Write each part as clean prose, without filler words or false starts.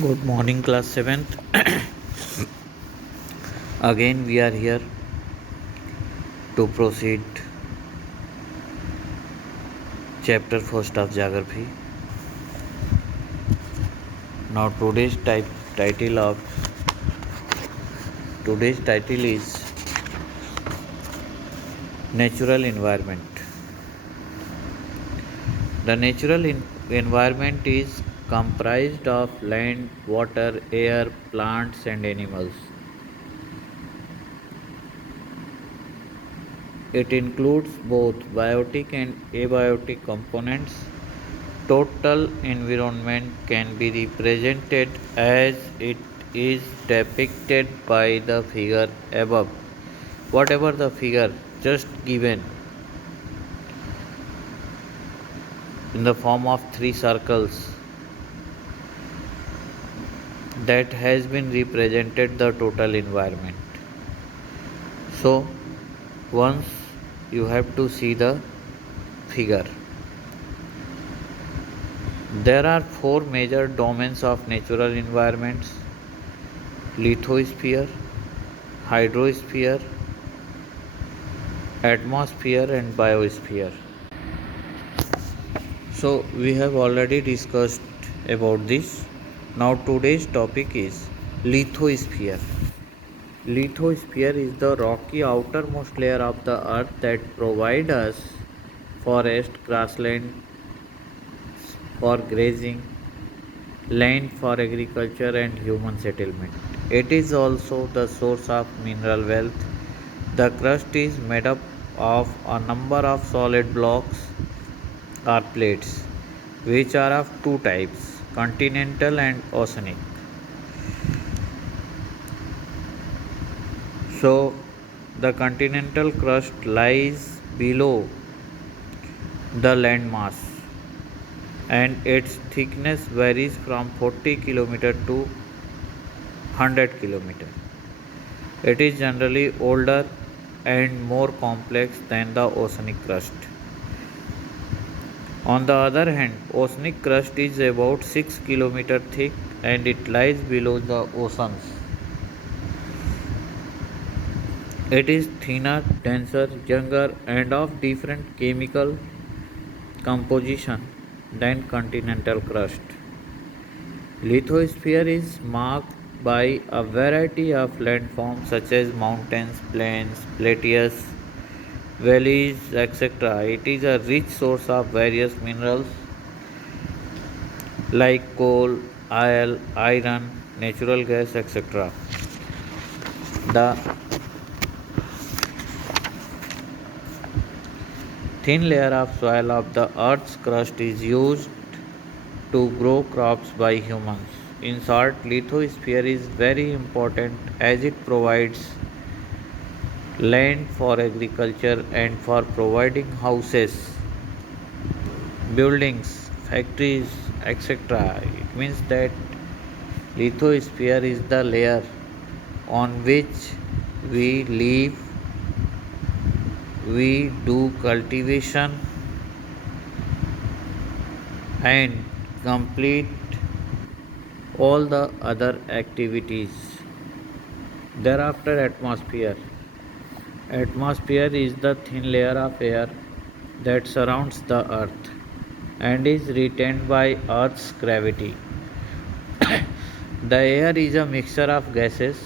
Good morning, class 7th. Again, we are here to proceed chapter first of geography. Now, title of today's title is natural environment. The environment is comprised of land, water, air, plants, and animals. It includes both biotic and abiotic components. Total environment can be represented as it is depicted by the figure above. Whatever the figure just given in the form of three circles, that has been represented the total environment. So once you have to see the figure. There are four major domains of natural environments: lithosphere, hydrosphere, atmosphere, and biosphere. So we have already discussed about this. Now today's topic is lithosphere. Lithosphere is the rocky outermost layer of the earth that provides us forest, grassland for grazing, land for agriculture, and human settlement. It is also the source of mineral wealth. The crust is made up of a number of solid blocks or plates, which are of two types: continental and oceanic. So, the continental crust lies below the landmass and its thickness varies from 40 km to 100 km. It is generally older and more complex than the oceanic crust. On the other hand, oceanic crust is about 6 km thick and it lies below the oceans. It is thinner, denser, younger, and of different chemical composition than continental crust. Lithosphere is marked by a variety of landforms such as mountains, plains, plateaus, valleys, etc. It is a rich source of various minerals like coal, oil, iron, natural gas, etc. The thin layer of soil of the earth's crust is used to grow crops by humans. In short, lithosphere is very important as it provides land for agriculture and for providing houses, buildings, factories, etc. It means that lithosphere is the layer on which we live, we do cultivation and complete all the other activities. Thereafter, atmosphere. Atmosphere is the thin layer of air that surrounds the earth and is retained by earth's gravity. The air is a mixture of gases.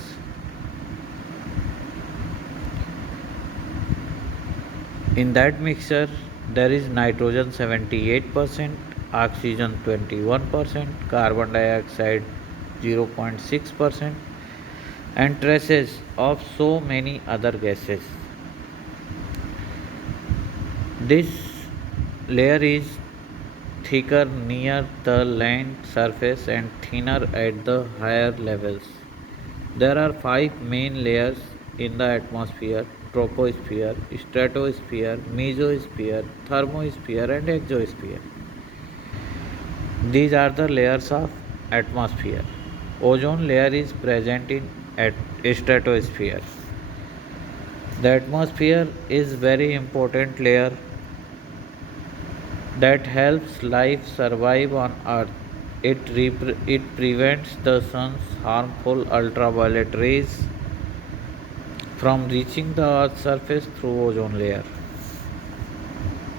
In that mixture, there is nitrogen 78%, oxygen 21%, carbon dioxide 0.6%, and traces of so many other gases. This layer is thicker near the land surface and thinner at the higher levels. There are five main layers in the atmosphere: troposphere, stratosphere, mesosphere, thermosphere, and exosphere. These are the layers of atmosphere. Ozone layer is present in stratosphere. The atmosphere is very important layer that helps life survive on earth. It prevents the sun's harmful ultraviolet rays from reaching the Earth's surface through ozone layer.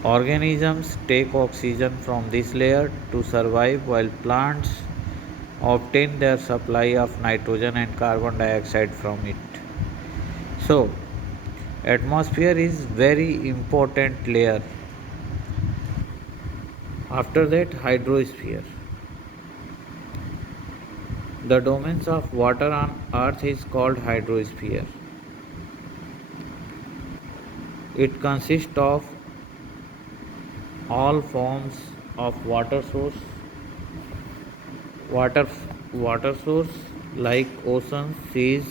Organisms take oxygen from this layer to survive while plants obtain their supply of nitrogen and carbon dioxide from it. So, atmosphere is very important layer. After that, hydrosphere. The domains of water on earth is called hydrosphere. It consists of all forms of water water source like oceans, seas,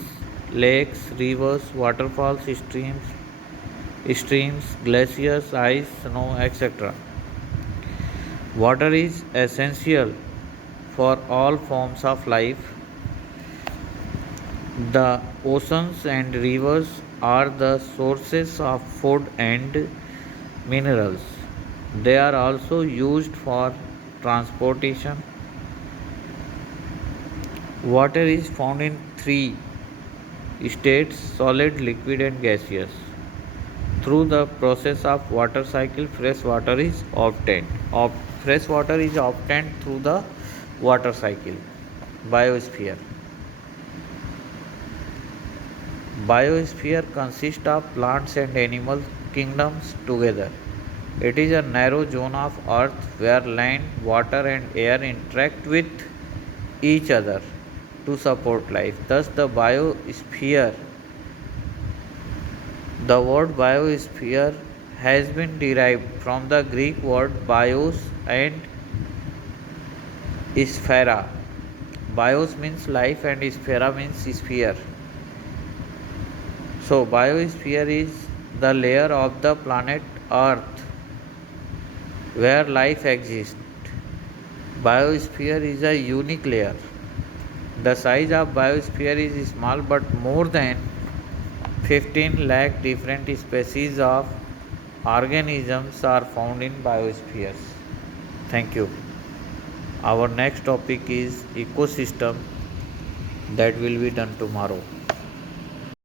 lakes, rivers, waterfalls, glaciers, ice, snow, etc. Water is essential for all forms of life. The oceans and rivers are the sources of food and minerals. They are also used for transportation. Water is found in three states: solid, liquid, and gaseous. Through the process of water cycle, fresh water is obtained. Fresh water is obtained through the water cycle. Biosphere. Biosphere consists of plants and animal kingdoms together. It is a narrow zone of earth where land, water, and air interact with each other to support life. Thus, the word biosphere has been derived from the Greek word bios and sphera. Bios means life and sphera means sphere. So, biosphere is the layer of the planet Earth where life exists. Biosphere is a unique layer. The size of biosphere is small, but more than 15 lakh different species of organisms are found in biospheres. Thank you. Our next topic is ecosystem, that will be done tomorrow.